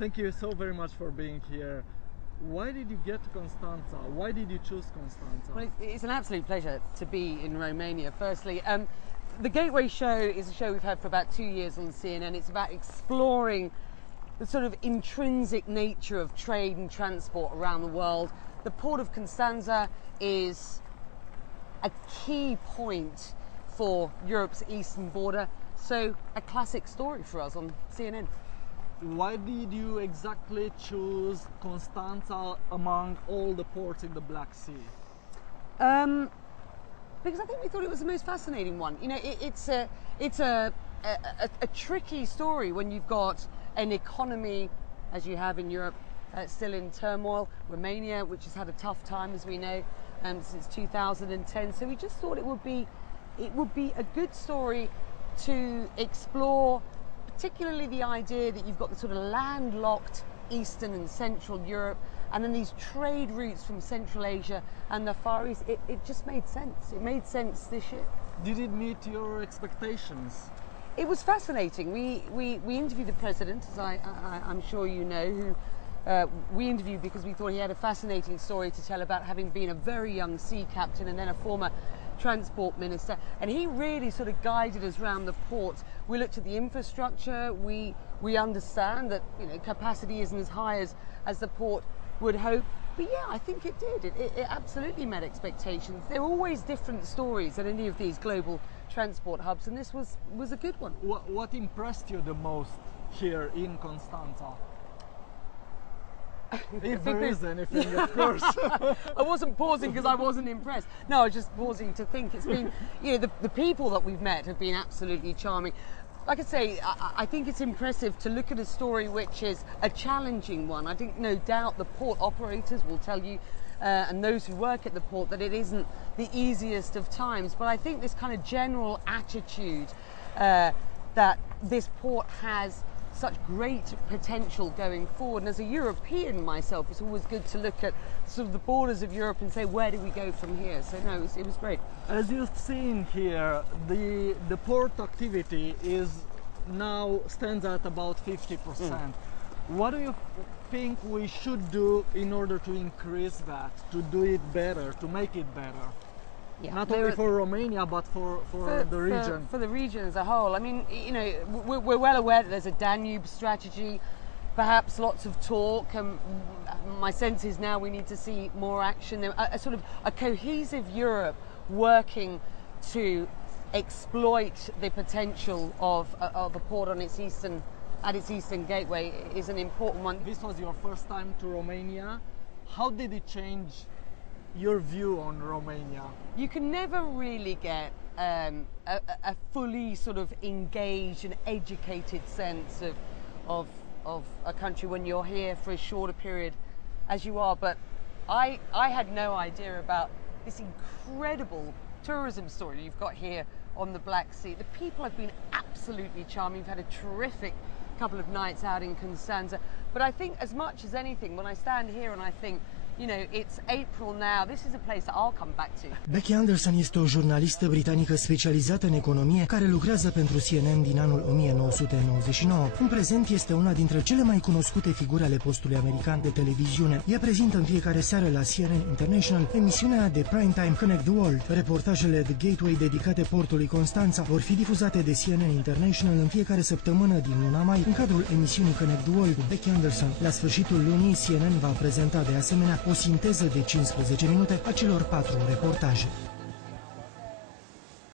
Thank you so very much for being here. Why did you get to Constanța? Why did you choose Constanța? Well, it's an absolute pleasure to be in Romania. Firstly, the Gateway show is a show we've had for about 2 years on CNN. It's about exploring the sort of intrinsic nature of trade and transport around the world. The port of Constanța is a key point for Europe's eastern border, so a classic story for us on CNN. Why did you exactly choose Constanța among all the ports in the Black Sea? Because I think we thought it was the most fascinating one. You know, it's a tricky story when you've got an economy, as you have in Europe, still in turmoil. Romania, which has had a tough time, as we know, since 2010. So we just thought it would be a good story to explore, particularly the idea that you've got the sort of landlocked Eastern and Central Europe, and then these trade routes from Central Asia and the Far East. It just made sense. It made sense this year. Did it meet your expectations? It was fascinating. We interviewed the president, as I'm sure you know, who we interviewed because we thought he had a fascinating story to tell about having been a very young sea captain and then a former transport minister, and he really sort of guided us around the port. We looked at the infrastructure. We understand that, you know, capacity isn't as high as the port would hope, but yeah, I think it did. It absolutely met expectations. There are always different stories at any of these global transport hubs, and this was a good one. What impressed you the most here in Constanța? If there is anything, of course. I wasn't pausing because I wasn't impressed. No, I was just pausing to think. It's been, you know, the people that we've met have been absolutely charming. Like I say, I think it's impressive to look at a story which is a challenging one. I think no doubt the port operators will tell you, and those who work at the port, that it isn't the easiest of times. But I think this kind of general attitude that this port has such great potential going forward, and as a European myself, it's always good to look at sort of the borders of Europe and say, where do we go from here? So no, it was great. As you've seen here, the port activity stands at about 50%. What do you think we should do in order to increase that, to do it better, to make it better? Yeah, not only for Romania, but for the region. For the region as a whole. I mean, you know, we're well aware that there's a Danube strategy, perhaps lots of talk. My sense is now we need to see more action. A sort of a cohesive Europe working to exploit the potential of a port on its eastern gateway is an important one. This was your first time to Romania. How did it change your view on Romania? You can never really get a fully sort of engaged and educated sense of a country when you're here for as short a period as you are. But I had no idea about this incredible tourism story you've got here on the Black Sea. The people have been absolutely charming. We've had a terrific couple of nights out in Constanța. But I think as much as anything, when I stand here and I think, you know, it's April now, this is a place that I'll come back to. Becky Anderson este o jurnalistă britanică specializată în economie care lucrează pentru CNN din anul 1999. În prezent este una dintre cele mai cunoscute figuri ale postului american de televiziune. Ea prezintă în fiecare seară la CNN International emisiunea de primetime Connect the World. Reportajele The Gateway dedicate portului Constanța vor fi difuzate de CNN International în fiecare săptămână din luna mai în cadrul emisiunii Connect the World cu Becky Anderson. La sfârșitul lunii, CNN va prezenta de asemenea o sinteză de 15 minute a celor 4 reportaje.